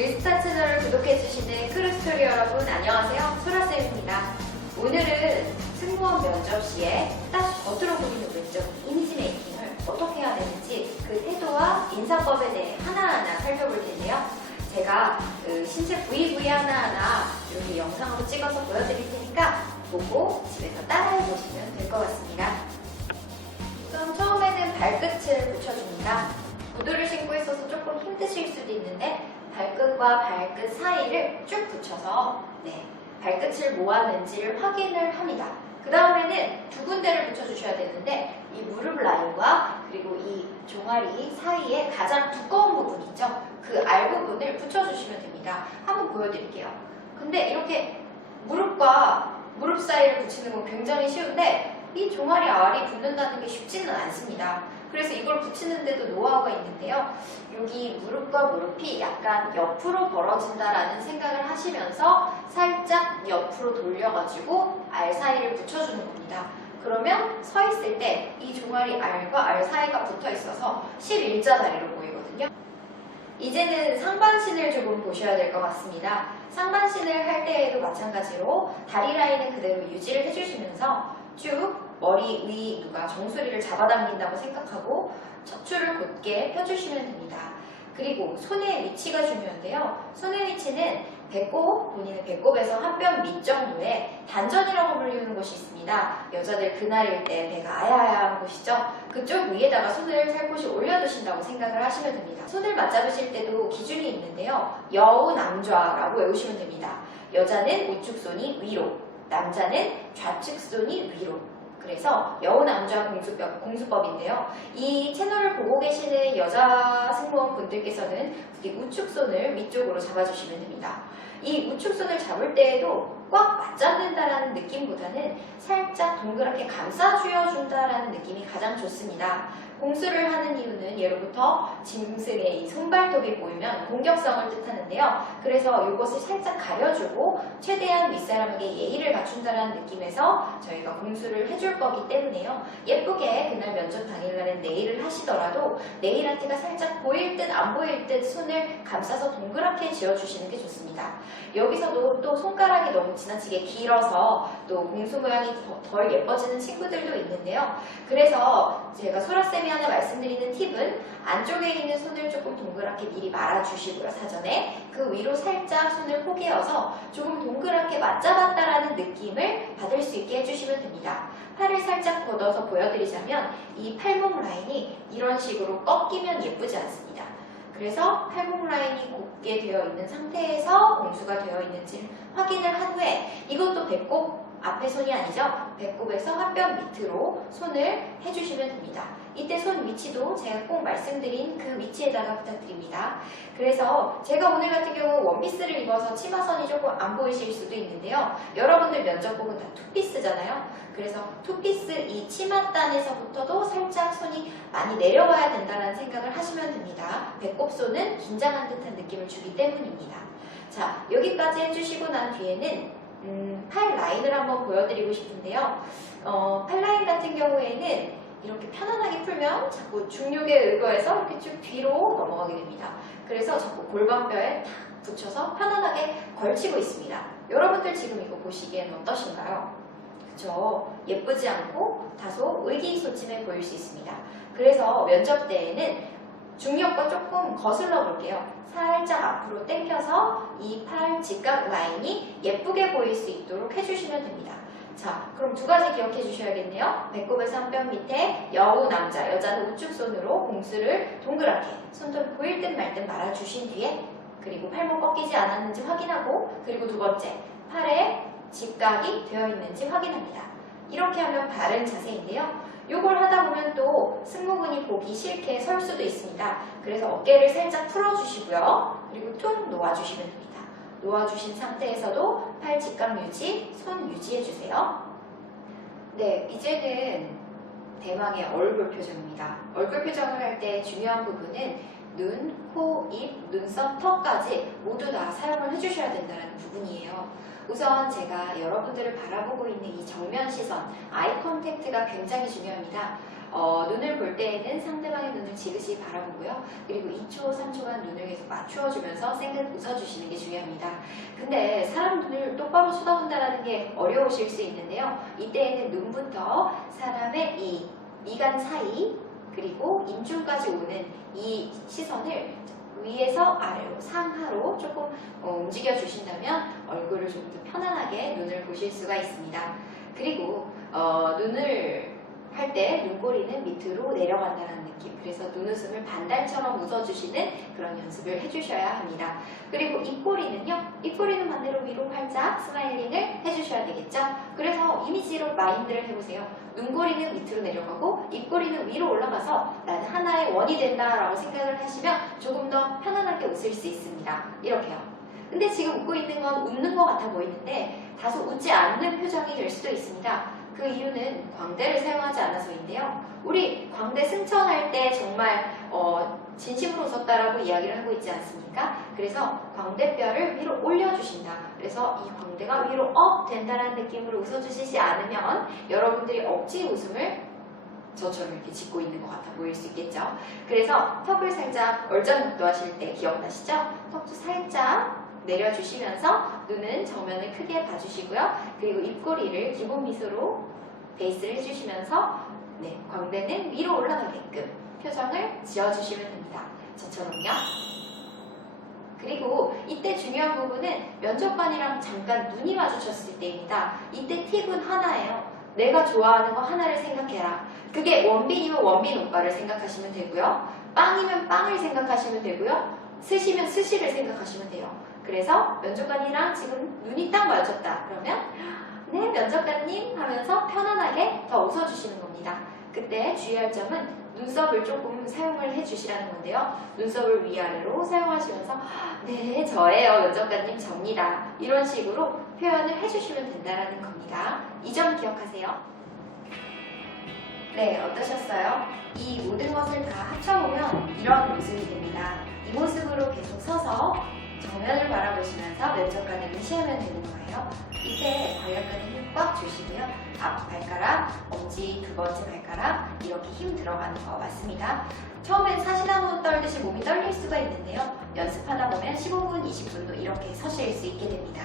리스타 채널을 구독해주시는 크루스토리 여러분 안녕하세요. 소라쌤입니다. 오늘은 승무원 면접 시에 딱 겉으로 보이는 왼쪽 이미지 메이킹을 어떻게 해야 되는지 그 태도와 인사법에 대해 하나하나 살펴볼 텐데요. 제가 신체 부위 하나하나 이렇게 영상으로 찍어서 보여드릴 테니까 보고 집에서 따라해 보시면 될 것 같습니다. 우선 처음에는 발끝을 붙여줍니다. 구두를 신고 있어서 조금 힘드실 수도 있는데 발끝과 발끝 사이를 쭉 붙여서 발끝을 모았는지를 확인을 합니다. 그 다음에는 두 군데를 붙여주셔야 되는데 이 무릎 라인과 그리고 이 종아리 사이에 가장 두꺼운 부분 있죠? 그 알 부분을 붙여주시면 됩니다. 한번 보여드릴게요. 근데 이렇게 무릎과 무릎 사이를 붙이는 건 굉장히 쉬운데 이 종아리 알이 붙는다는 게 쉽지는 않습니다. 그래서 이걸 붙이는데도 노하우가 있는데요. 여기 무릎과 무릎이 약간 옆으로 벌어진다라는 생각을 하시면서 살짝 옆으로 돌려가지고 알 사이를 붙여주는 겁니다. 그러면 서 있을 때 이 종아리 알과 알 사이가 붙어 있어서 11자 다리로 보이거든요. 이제는 상반신을 조금 보셔야 될 것 같습니다. 상반신을 할 때에도 마찬가지로 다리 라인은 그대로 유지를 해주시면서 쭉 머리 위 누가 정수리를 잡아당긴다고 생각하고 척추를 곧게 펴주시면 됩니다. 그리고 손의 위치가 중요한데요. 손의 위치는 배꼽, 본인의 배꼽에서 한 뼘 밑 정도에 단전이라고 불리는 곳이 있습니다. 여자들 그날일 때 배가 아야아야한 곳이죠. 그쪽 위에다가 손을 살포시 올려두신다고 생각을 하시면 됩니다. 손을 맞잡으실 때도 기준이 있는데요. 여우남좌라고 외우시면 됩니다. 여자는 우측손이 위로, 남자는 좌측손이 위로. 그래서 여우남좌 공수법인데요. 이 채널을 보고 계시는 여자 승무원 분들께서는 부디 우측손을 위쪽으로 잡아주시면 됩니다. 이 우측손을 잡을 때에도 꽉 맞잡는다라는 느낌보다는 살짝 동그랗게 감싸쥐어준다라는 느낌이 가장 좋습니다. 공수를 하는 이유는 예로부터 짐승의 이 손발톱이 보이면 공격성을 뜻하는데요. 그래서 이것을 살짝 가려주고 최대한 윗사람에게 예의를 갖춘다는 느낌에서 저희가 공수를 해줄 거기 때문에요. 예쁘게 그날 면접 당일날엔 네일을 하시더라도 네일 아트가 살짝 보일 듯 안 보일 듯 손을 감싸서 동그랗게 지어주시는 게 좋습니다. 여기서도 또 손가락이 너무 지나치게 길어서 또 공수 모양이 덜 예뻐지는 친구들도 있는데요. 그래서 제가 소라쌤이 하나 말씀드리는 팁은 안쪽에 있는 손을 조금 동그랗게 미리 말아주시고요. 사전에 그 위로 살짝 손을 포개어서 조금 동그랗게 맞잡았다라는 느낌을 받을 수 있게 해주시면 됩니다. 팔을 살짝 걷어서 보여드리자면 이 팔목 라인이 이런 식으로 꺾이면 예쁘지 않습니다. 그래서 팔목 라인이 곧게 되어 있는 상태에서 공수가 되어 있는지 확인을 한 후에 이것도 배꼽 앞에 손이 아니죠. 배꼽에서 한 뼘 밑으로 손을 해주시면 됩니다. 이때 손 위치도 제가 꼭 말씀드린 그 위치에다가 부탁드립니다. 그래서 제가 오늘 같은 경우 원피스를 입어서 치마선이 조금 안 보이실 수도 있는데요. 여러분들 면접복은 다 투피스잖아요. 그래서 투피스 이 치맛단에서부터도 살짝 손이 많이 내려와야 된다는 생각을 하시면 됩니다. 배꼽손은 긴장한 듯한 느낌을 주기 때문입니다. 자, 여기까지 해주시고 난 뒤에는 팔 라인을 한번 보여드리고 싶은데요. 팔 라인 같은 경우에는 이렇게 편안하게 풀면 자꾸 중력에 의거해서 이렇게 쭉 뒤로 넘어가게 됩니다. 그래서 자꾸 골반뼈에 탁 붙여서 편안하게 걸치고 있습니다. 여러분들 지금 이거 보시기엔 어떠신가요? 그쵸? 예쁘지 않고 다소 의기소침해 보일 수 있습니다. 그래서 면접 때에는 중력과 조금 거슬러 볼게요. 살짝 앞으로 당겨서 이 팔 직각 라인이 예쁘게 보일 수 있도록 해주시면 됩니다. 자, 그럼 두 가지 기억해 주셔야겠네요. 배꼽에서 한 뼘 밑에 여우 남자, 여자는 우측손으로 공수를 동그랗게 손톱 보일 듯 말 듯 말아주신 뒤에 그리고 팔목 꺾이지 않았는지 확인하고 그리고 두 번째, 팔에 직각이 되어 있는지 확인합니다. 이렇게 하면 바른 자세인데요. 요걸 하다 보면 또 승무원이 보기 싫게 설 수도 있습니다. 그래서 어깨를 살짝 풀어주시고요. 그리고 툭 놓아주시면 됩니다. 놓아주신 상태에서도 팔 직각 유지, 손 유지해주세요. 네, 이제는 대망의 얼굴 표정입니다. 얼굴 표정을 할 때 중요한 부분은 눈, 코, 입, 눈썹, 턱까지 모두 다 사용을 해주셔야 된다는 부분이에요. 우선 제가 여러분들을 바라보고 있는 이 정면 시선, 아이 컨택트가 굉장히 중요합니다. 눈을 볼 때에는 상대방의 눈을 지그시 바라보고요. 그리고 2초, 3초간 눈을 계속 맞추어주면서 쌩긋 웃어주시는 게 중요합니다. 근데 사람 눈을 똑바로 쳐다본다는 게 어려우실 수 있는데요. 이때에는 눈부터 사람의 이 미간 사이 그리고 인중까지 오는 이 시선을 위에서 아래로 상하로 조금 움직여 주신다면 얼굴을 좀 더 편안하게 눈을 보실 수가 있습니다. 그리고 눈을 할 때 눈꼬리는 밑으로 내려간다는 느낌, 그래서 눈웃음을 반달처럼 웃어주시는 그런 연습을 해주셔야 합니다. 그리고 입꼬리는요, 입꼬리는 반대로 위로 활짝 스마일링을 해주셔야 되겠죠. 그래서 이미지로 마인드를 해보세요. 눈꼬리는 밑으로 내려가고 입꼬리는 위로 올라가서 나는 하나의 원이 된다라고 생각을 하시면 조금 더 편안하게 웃을 수 있습니다. 이렇게요. 근데 지금 웃고 있는 건 웃는 것 같아 보이는데 다소 웃지 않는 표정이 될 수도 있습니다. 그 이유는 광대를 사용하지 않아서인데요. 우리 광대 승천할 때 정말 진심으로 웃었다라고 이야기를 하고 있지 않습니까? 그래서 광대뼈를 위로 올려주신다. 그래서 이 광대가 위로 업 된다는 느낌으로 웃어주시지 않으면 여러분들이 억지 웃음을 저처럼 이렇게 짓고 있는 것 같아 보일 수 있겠죠. 그래서 턱을 살짝 얼짱턱도 하실 때 기억나시죠? 턱도 살짝 내려주시면서 눈은 정면을 크게 봐주시고요. 그리고 입꼬리를 기본 미소로 베이스를 해주시면서 광대는 위로 올라가게끔 표정을 지어주시면 됩니다. 저처럼요. 그리고 이때 중요한 부분은 면접관이랑 잠깐 눈이 마주쳤을 때입니다. 이때 팁은 하나예요. 내가 좋아하는 거 하나를 생각해라. 그게 원빈이면 원빈 오빠를 생각하시면 되고요. 빵이면 빵을 생각하시면 되고요. 스시면 스시를 생각하시면 돼요. 그래서 면접관이랑 지금 눈이 딱 마주쳤다. 그러면 네 면접관님 하면서 편안하게 더 웃어주시는 겁니다. 그때 주의할 점은 눈썹을 조금 사용을 해주시라는 건데요. 눈썹을 위아래로 사용하시면서 네 저예요 면접관님 접니다. 이런 식으로 표현을 해주시면 된다는 겁니다. 이 점 기억하세요. 네 어떠셨어요? 이 모든 것을 다 합쳐보면 이런 모습이 됩니다. 이 모습으로 계속 서서 정면을 바라보시면서 면접관을 의시하면 되는 거예요. 이때 관략근에 힘 꽉 주시고요. 앞 발가락, 엄지 두 번째 발가락 이렇게 힘 들어가는 거 맞습니다. 처음엔 사시나무 떨듯이 몸이 떨릴 수가 있는데요. 연습하다 보면 15분, 20분도 이렇게 서실 수 있게 됩니다.